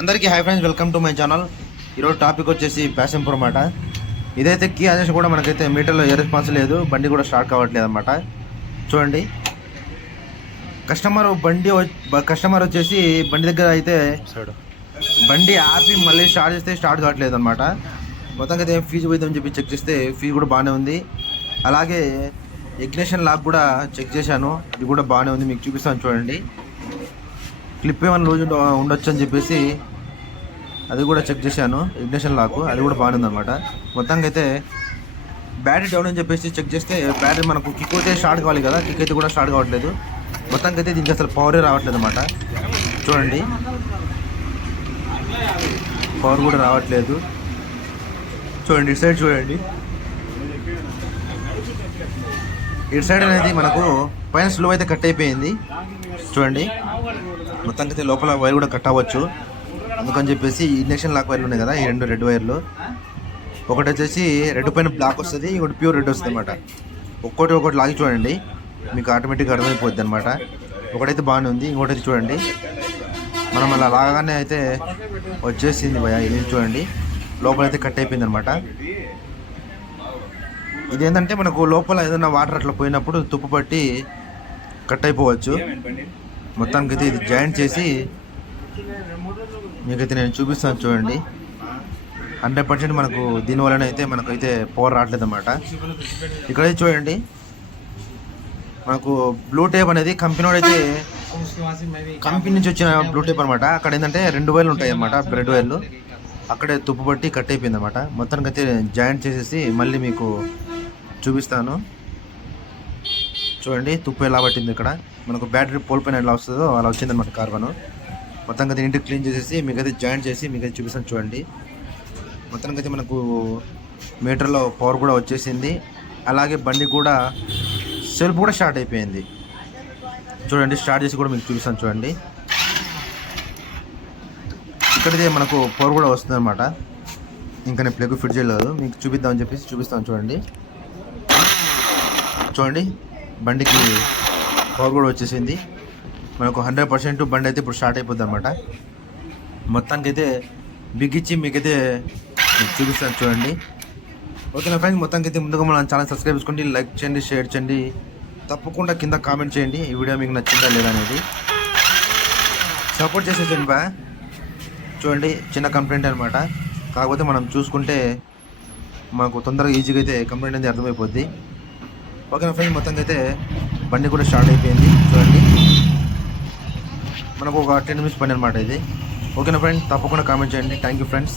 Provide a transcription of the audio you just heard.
అందరికీ hi friends, welcome to my channel. ఈరోజు topic వచ్చేసి ప్యాషన్ ప్రో అన్నమాట. ఇదైతే కీ అనేసి కూడా మనకైతే మీటర్లో ఏ రెస్పాన్స్ లేదు, బండి కూడా స్టార్ట్ కావట్లేదు అనమాట. చూడండి, కస్టమర్ వచ్చేసి బండి దగ్గర అయితే బండి ఆపి మళ్ళీ స్టార్ట్ చేస్తే స్టార్ట్ కావట్లేదు అనమాట. మొత్తంగా అయితే ఫీజు పోయిందని చెప్పి చెక్ చేస్తే ఫీజు కూడా బాగానే ఉంది. అలాగే ఇగ్నిషన్ లాక్ కూడా చెక్ చేశాను, ఇది కూడా బాగానే ఉంది. మీకు చూపిస్తాను చూడండి. క్లిప్ ఏమైనా లూజ్ ఉండొచ్చు అని చెప్పేసి అది కూడా చెక్ చేశాను. ఇగ్నిషన్ లాక్ అది కూడా బాగానే ఉందన్నమాట. మొత్తంగా అయితే బ్యాటరీ డౌన్ అని చెప్పేసి చెక్ చేస్తే బ్యాటరీ మనకు కిక్ అయితే స్టార్ట్ కావాలి కదా, కిక్ అయితే కూడా స్టార్ట్ కావట్లేదు. మొత్తంగా అయితే దీనికి అసలు పవరే రావట్లేదు అన్నమాట. చూడండి, పవర్ కూడా రావట్లేదు. చూడండి, ఇటు సైడ్ చూడండి. ఇటు సైడ్ అనేది మనకు పైన స్లో అయితే కట్ అయిపోయింది. చూడండి, మొత్తానికి అయితే లోపల వైర్ కూడా కట్ అవ్వచ్చు. అందుకని చెప్పేసి ఇండక్షన్ లాక్ వైర్లు ఉన్నాయి కదా, ఈ రెండు రెడ్ వైర్లు. ఒకటి వచ్చేసి రెడ్ పైన బ్లాక్ వస్తుంది, ఇంకోటి ప్యూర్ రెడ్ వస్తుంది అనమాట. ఒక్కొక్కటి లాగి చూడండి, మీకు ఆటోమేటిక్గా అర్థమైపోద్ది అనమాట. ఒకటైతే బాగానే ఉంది, ఇంకోటి అయితే చూడండి మనం అలా లాగానే అయితే వచ్చేసింది భయ. ఇది చూడండి, లోపలైతే కట్ అయిపోయింది అనమాట. ఇదేంటంటే మనకు లోపల ఏదైనా వాటర్ అట్లా పోయినప్పుడు తుప్పు పట్టి కట్ అయిపోవచ్చు. మొత్తానికి అయితే ఇది జాయింట్ చేసి మీకైతే నేను చూపిస్తాను చూడండి. 100% మనకు దీనివల్లనే అయితే మనకైతే పవర్ రావట్లేదు అన్నమాట. ఇక్కడైతే చూడండి, మనకు బ్లూ టేప్ అనేది కంపెనీ నుంచి వచ్చిన బ్లూ టేప్ అనమాట. అక్కడ ఏంటంటే 2 వైర్లు ఉంటాయి అన్నమాట, రెడ్ వైర్లు. అక్కడే తుప్పు పట్టి కట్ అయిపోయింది అనమాట. మొత్తానికి అయితే జాయింట్ చేసేసి మళ్ళీ మీకు చూపిస్తాను చూడండి. తుప్పు ఎలా పట్టింది ఇక్కడ మనకు బ్యాటరీ పోల్ పైన ఎలా వస్తుందో అలా వచ్చిందనమాట కార్బన్. మొత్తంగా అయితే ఇంటికి క్లీన్ చేసేసి మీకైతే జాయింట్ చేసి మీకైతే చూపిస్తాను చూడండి. మొత్తానికి అయితే మనకు మీటర్లో పవర్ కూడా వచ్చేసింది. అలాగే బండి కూడా సెల్ఫ్ కూడా స్టార్ట్ అయిపోయింది. చూడండి, స్టార్ట్ చేసి కూడా మీకు చూపిస్తాను చూడండి. ఇక్కడైతే మనకు పవర్ కూడా వస్తుంది అనమాట. ఇంకా నేను ప్లగ్ ఫిట్ చేయలేదు, మీకు చూపిద్దామని చెప్పేసి చూపిస్తాను చూడండి. చూడండి, బండికి పవర్ కూడా వచ్చేసింది. మనకు 100% బండి అయితే ఇప్పుడు స్టార్ట్ అయిపోద్ది అనమాట. మొత్తానికి అయితే బిగించి మీకైతే చూపిస్తాను చూడండి. ఓకేనా ఫ్రెండ్స్, మొత్తానికి అయితే ముందుగా మన ఛానల్ సబ్స్క్రైబ్ చేసుకోండి, లైక్ చేయండి, షేర్ చేయండి. తప్పకుండా కింద కామెంట్ చేయండి ఈ వీడియో మీకు నచ్చిందా లేదా అనేది. సపోర్ట్ చేసేసండి బా. చూడండి, చిన్న కంప్లైంట్ అనమాట, కాకపోతే మనం చూసుకుంటే మనకు తొందరగా ఈజీగా అయితే కంప్లైంట్ అనేది అర్థమైపోద్ది. ఓకేనా ఫ్రెండ్స్, మొత్తంగా అయితే బండి కూడా స్టార్ట్ అయిపోయింది. చూడండి, మనకు ఒక 10 నిమిషాలు పని అనమాట ఇది. ఓకేనా ఫ్రెండ్స్, తప్పకుండా కామెంట్ చేయండి. Thank you friends.